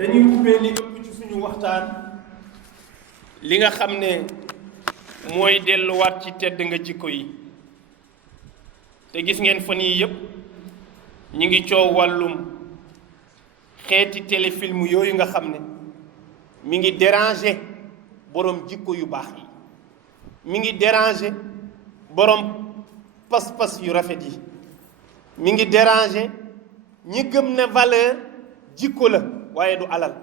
dañuy ubbee li ëpp ci suñu waxtaan li nga xam ne mooy delluwaat ci tedd nga jikko yi te gis ngeen fan yii yëpp ñi ngi coow wàllum xeeti téléfilm yooyu nga xam ne mi ngi déranger borom jikko yu baax yi mi ngi déranger borom pas-pas yu rafet yi mi ngi déranger ñi gëm ne valeur jikko la waaye du alal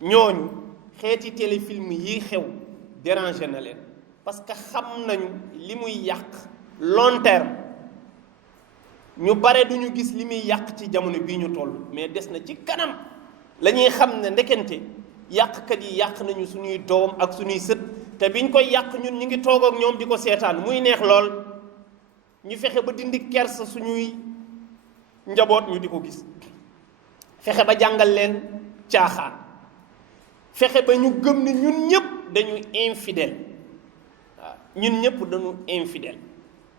ñooñu xeeti téléfilm yi xew déranger na leen parce que xam nañu li muy yàq long terme ñu bare duñu gis li muy yàq ci jamono bii ñu toll mais des na ci kanam la ñuy xam ne ndekente yàqkat yi yàq nañu suñuy doom ak suñuy sët te biñ koy yàq ñun ñu ngi toog ak ñoom di ko seetaan muy neex lool ñu fexe ba dindi kersa suñuy njaboot ñu di ko gis fexe ba jàngal leen caaxaan fexe ba ñu gëm ne ñun ñëpp dañu infidèle waaw ñun ñëpp dañu infidèle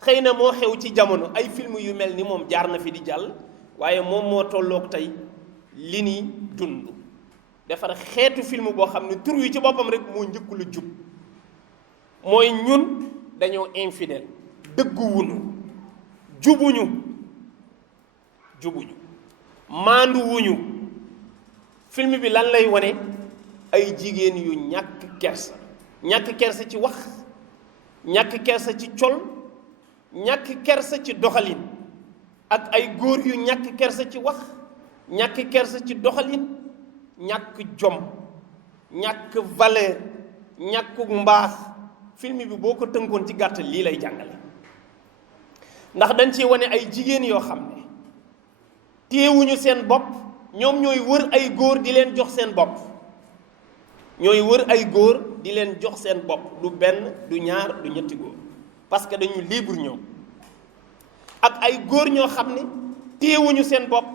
xëy na moo xew ci jamono ay film yu mel ni moom jaar na fi di jàll waaye moom moo tolloog tey li ni dund defar xeetu film boo xam ne tur wi ci boppam rek moo njëkku lu jub mooy ñun dañoo infidèle dëgguwuñu jubuñu maanduwuñu film bi lan lay wane ay jigéen yu ñàkk kersa ci wax ñàkk kersa ci col ñàkk kersa ci doxalin ak ay góor yu ñàkk kersa ci wax ñàkk kersa ci doxalin ñàkk jom ñàkk valeur ñàkku mbaax film bi boo ko tënkoon ci gàttal lii lay jàngale ndax dañ ci wane ay jigéen yoo xam ne téewuñu seen bopp ñoom ñooy wër ay góor di leen jox seen bopp du benn du ñaar du ñetti góor parce que dañu libre ñoom ak ay góor ñoo xam ne téewuñu seen bopp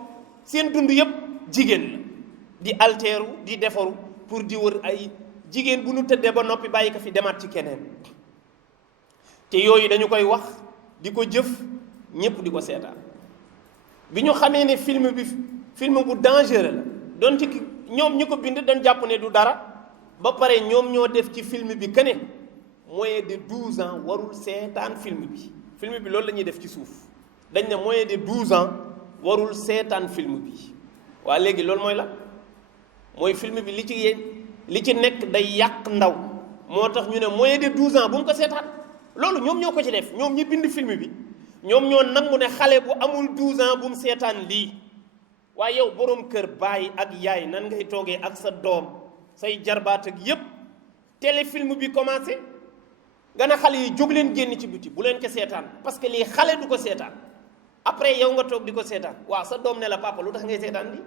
seen dund yépp jigéen la di alteeru di defaru pour di wër ay jigéen bu nu tëddee ba noppi bàyyi ko fi demaat ci keneen te yooyu dañu koy wax di ko jëf ñépp di ko seetaan bi ñu xamee ne film bu dangereux la doon ci ñoom ñi ko bind dañ jàpp ne du dara ba pare ñoom ñoo def ci film bi que ne moins de 12 ans warul seetaan film bi loolu la ñuy def ci suuf dañ ne moins de 12 ans warul seetaan film bi waa léegi loolu mooy la mooy film bi li ci nekk day yàq ndaw moo tax ñu ne moins de 12 ans bu mu ko seetaan loolu ñoom ñoo ko ci def ñoom ñi bind film bi ñoom ñoo nangu ne xale bu amul 12 ans bu mu seetaan lii waaye yow boroom kër baay ak yaay nan ngay toogee ak sa doom say jarbaat ak yépp téléfilm bi commencé nga ne xale yi jóg leen génn ci biti bu leen ko seetaan parce que lii xale du ko seetaan après yow nga toog di ko seetaan waaw sa doom ne la papa lu tax ngay seetaan lii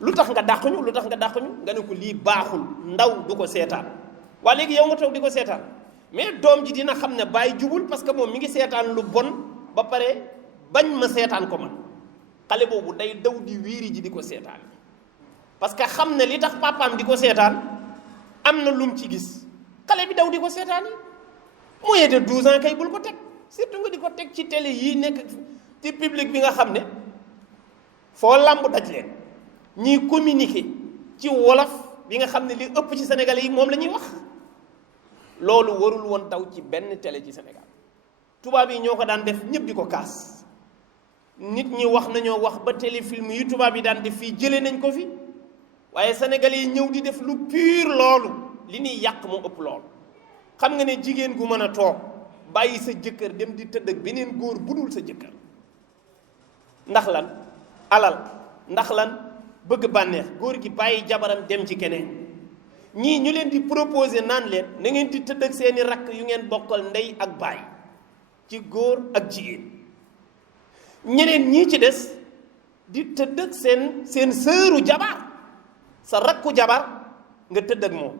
lu tax nga dàquñu nga ne ko lii baaxul ndaw du ko seetaan waa léegi yow nga toog di ko seetaan mais doom ji dina xam ne bàyyi jubul parce que moom mi ngi seetaan lu bon ba pare bañ ma seetaan ko man xale boobu day daw di wiiri ji di ko seetaan parce que xam ne li tax papaam di ko seetaan am na lum ci gis xale bi daw di ko seetaan yi moins de 12 ans kay bul ko teg surtout nga di ko teg ci télé yii nekk ci public bi nga xam ne foo làmb daj leen ñiy communiquer ci wolof bi nga xam ne li ëpp ci Sénégalais yi moom la ñuy wax loolu warul woon daw ci benn télé ci Sénégal tubaab yi ñoo ko daan def ñëpp di ko kaas nit ñi wax nañoo wax ba téléfilm yi tubaab yi daan def fii jëlee nañ ko fi waaye Sénégalais yi ñëw di def lu pur loolu li ñuy yàq moo ëpp loolu xam nga ne jigéen gu mën a toog bàyyi sa jëkkër dem di tëdd ak beneen góor bu dul sa jëkkër ndax lan alal ndax lan bëgg bànneex góor gi bàyyi jabaram dem ci keneen ñii ñu leen di proposer naan leen na ngeen di tëdd ak seeni rakk yu ngeen bokkal ndey ak baay ci góor ak jigéen ñeneen ñii ci des di tëdd ak seen sëru jabar sa rakku jabar nga tëdd ak moom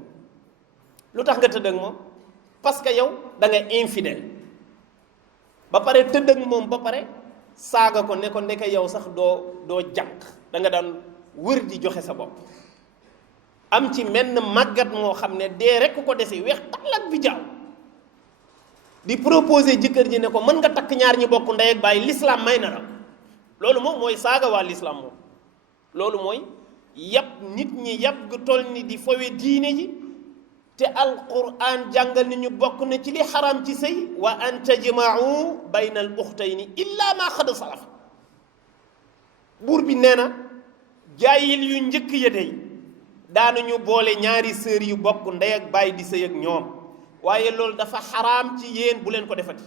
lu tax nga tëdd ak moom parce que yow da nga infidèle ba pare tëdd ak moom ba pare saaga ko ne ko ndeke yow sax doo jànq da nga daan wër di joxe sa bopp am ci menn màggat moo xam ne dee rekk ko dese weex tal ak bi jaaw di proposer jëkkër ji ne ko mën nga takk ñaar ñi bokk ndey ak bàyyi l'islam may na la loolu moom mooy saaga waa l'islam moom loolu mooy yàpp nit ñi yàpp gu toll ni di fowe diine ji te alquran jàngal ni ñu bokk na ci li xaram ci sëy wa an tajma'u bayna al ukhtayni illa ma qad salaf buur bi nee na jaayil yu njëkk ya dey daanuñu boole ñaari sœur yu bokk ndey ak baay di sëy ak ñoom waaye loolu dafa xaraam ci yéen bu leen ko defati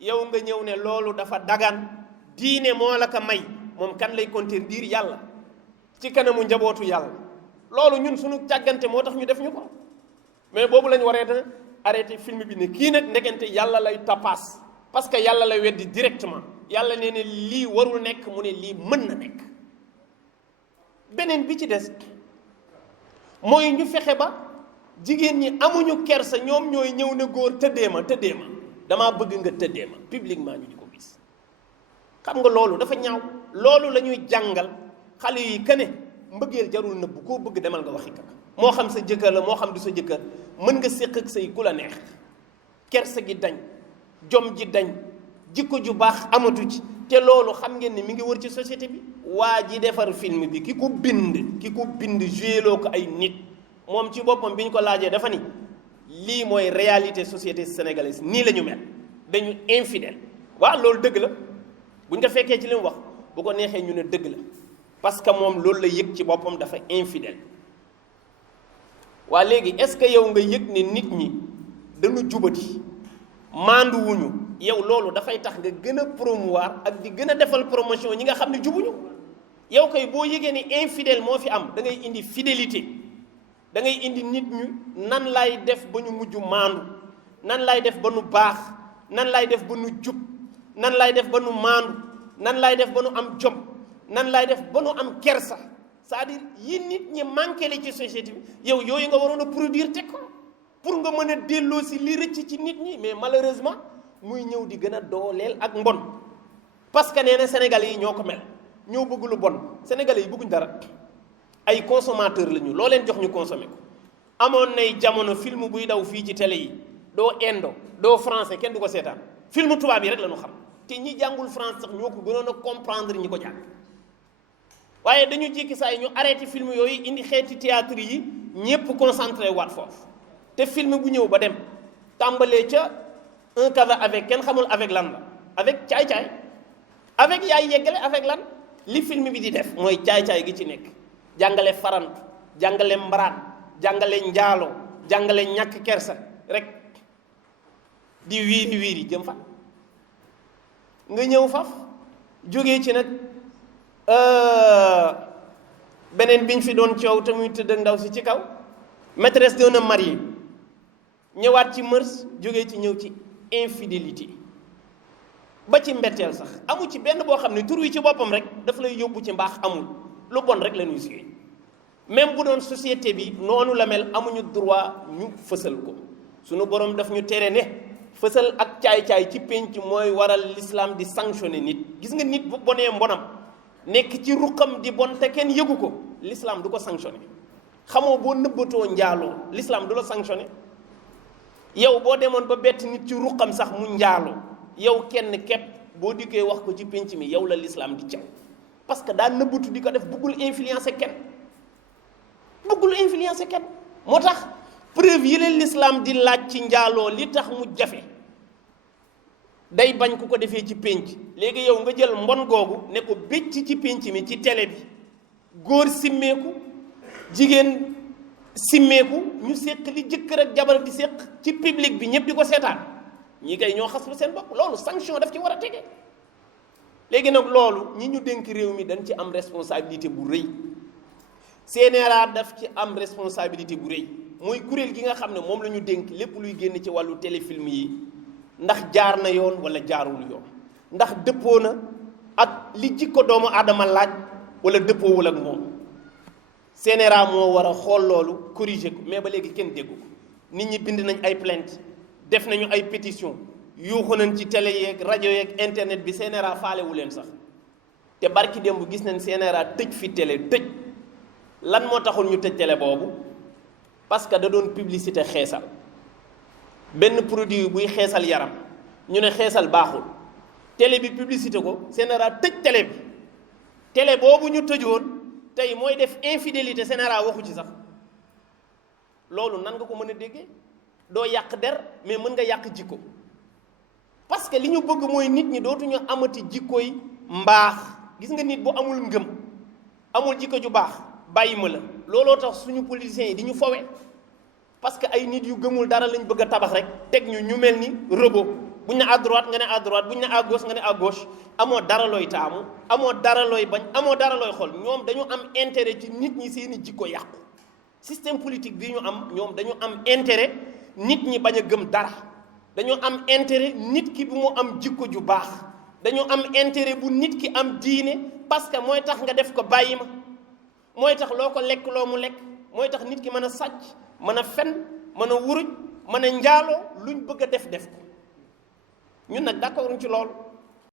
yow nga ñëw ne loolu dafa dagan diine moo la ko may moom kan lay contredire yàlla ci kanamu njabootu yàlla loolu ñun suñu càggante moo tax ñu def ñu ko mais boobu lañu waree na arrêté film bi ne kii nag ndegante yàlla lay tapaas parce que yàlla lay weddi directement yàlla nee ne lii warul nekk mu ne lii mën na nekk beneen bi ci des mooy ñu fexe ba jigéen ñi amuñu kersa ñoom ñooy ñëw ne góor tëddee ma damaa bëgg nga tëddee ma publiquement ñu di ko gis xam nga loolu dafa ñaaw loolu la ñuy jàngal xale yi kane mbëggeel jarul nëbbu koo bëgg demal nga waxi ka moo xam sa jëkkër la moo xam du sa jëkkër mën nga séq ak say ku la neex kersa gi dañ jom ji dañ jikko ju baax amatu ci te loolu xam ngeen ne mi ngi wër ci société bi waa ji defar film bi ki ko bind joué loo ko ay nit moom ci boppam bi ñu ko laajee dafa ni lii mooy réalité société sénégalaise nii la ñu mel dañu infidèle waaw loolu dëgg la bu ñu ko fekkee ci li mu wax bu ko neexee ñu ne dëgg la parce que moom loolu la yëg ci boppam dafa infidèle waa léegi est-ce que yow nga yëg ne nit ñi dañu jubati maanduwuñu yow loolu dafay tax nga gën a promouvoir ak di gën a defal promotion ñi nga xam ne jubuñu yow kay boo yëgee ni infidèle moo fi am da ngay indi fidélité da ngay indi nit ñu nan lay def ba ñu mujj maandu nan lay def ba nu baax nan lay def ba nu jub nan lay def ba nu maandu nan lay def ba nu am jom nan lay def ba nu am kersa c'est-à-dire yi nit ñi manqué li ci société bi yow yooyu nga waroon a produire teg ko pour nga mën a delloo si li rëcc ci nit ñi mais malheureusement muy ñëw di gën a dooleel ak mbon parce que nee na Sénégalais yi ñoo ko mel ñoo bëgg lu bon Sénégalais yi bëgguñ dara ay consommateur la ñu loo leen jox ñu consommé ko amoon nay jamono film buy daw fii ci télé yi doo indo doo français kenn du ko seetaan film tubaab yi rek la ñu xam te ñi jàngul français sax ñoo ko gënoon a comprendre ñi ko jàng waaye dañu jékki saa yi ñu arrêté film yooyu indi xeeti théâtre yi ñépp concentré waat foofu te film bu ñëw ba dem tàmbalee ca un cadet avec kenn xamul avec lan la avec caay-caay avec yaay yeggale avec lan li film bi di def mooy caay-caay gi ci nekk jàngale farantu jàngale mbaraan jàngale njaalo jàngale ñàkk kersa rek di wiiri wiiri jëm fa nga ñëw faf jógee ci nag beneen biñ fi doon coow te muy tëdd ak ndaw si ci kaw maîtresse d'un homme marié ñëwaat ci mërs jógee ci ñëw ci infidélité ba ci mbetteel sax amu ci benn boo xam ne tur wi ci boppam rek daf lay yóbbu ci mbaax amul lu bon rek la ñuy suyee même bu doon société bi noonu la mel amuñu droit ñu fësal ko sunu borom daf ñu tere ne fësal ak caay-caay ci pénc mooy waral l'islam di sanctionner nit gis nga nit bu bonee mbonam nekk ci ruqam di bon te kenn yëgu ko l'islam du ko sanctionner xamoo boo nëbbatoo njaaloo l'islam du la sanctionner yow boo demoon ba bett nit ci ruqam sax mu njaaloo yow kenn képp boo dikkee wax ko ci pénc mi yow la l'islam di caw parce que daa nëbbatu di ko def bëggul influencer kenn moo tax preuve yi leen l'islam di laaj ci njaaloo li tax mu jafe day bañ ku ko defee ci pénc léegi yow nga jël mbon googu ne ko bécc ci pénc mi ci télé bi góor simmeeku jigéen simmeeku ñu séq li jëkkër ak jabar di séq ci public bi ñëpp di ko seetaan ñi kay ñoo xas lu seen bopp loolu sanction daf ci war a tege léegi nag loolu ñi ñu dénk réew mi dañ ci am responsabilité bu rëy CNRA daf ci am responsabilité bu rëy mooy kuréel gi nga xam ne moom la ñu dénk lépp luy génn ci wàllu téléfilm yi ndax jaar na yoon wala jaarul yoon ndax dëppoo na ak li jikko doomu aadama laaj wala dëppoowul ak moom CNRA moo war a xool loolu corriger ko mais ba léegi kenn déggu ko nit ñi bind nañ ay plainte def nañu ay pétition yuuxu nañ ci télé yeeg rajo yeeg internet bi CNRA faalewu leen sax te barki démb gis nañ CNRA tëj fi télé tëj lan moo taxul ñu tëj télé boobu parce que da doon publicité xeesal benn produit buy xeesal yaram ñu ne xeesal baaxul télé bi publicité ko CNRA tëj télé bi télé boobu ñu tëjoon tey mooy def infidélité générale waxu ci sax loolu nan nga ko mën a déggee doo yàq der mais mën nga yàq jikko parce que li ñu bëgg mooy nit ñi dootuñu amati jikkoy mbaax. gis nga nit bu amul ngëm amul jikko ju baax bàyyi ma la looloo tax suñu politiciens yi di ñu fowe parce que ay nit yu gëmul dara lañ bëgg a tabax rek teg ñu mel ni robot buñ ne à droite nga ne à droite buñ ne à gauche nga ne à gauche amoo dara looy taamu amoo dara looy bañ amoo dara looy xool ñoom dañu am intérêt ci nit ñi seeni jikko yàqu système politique bi ñu am ñoom dañu am intérêt nit ñi bañ a gëm dara dañu am intérêt nit ki bu mu am jikko ju baax dañu am intérêt bu nit ki am diine parce que mooy tax nga def ko bàyyi ma mooy tax loo ko lekk loo mu lekk mooy tax nit ki mën a sàcc mën a fen mën a wuruj mën a njaaloo luñ bëgg a def ko ñun nag d'accord ci loolu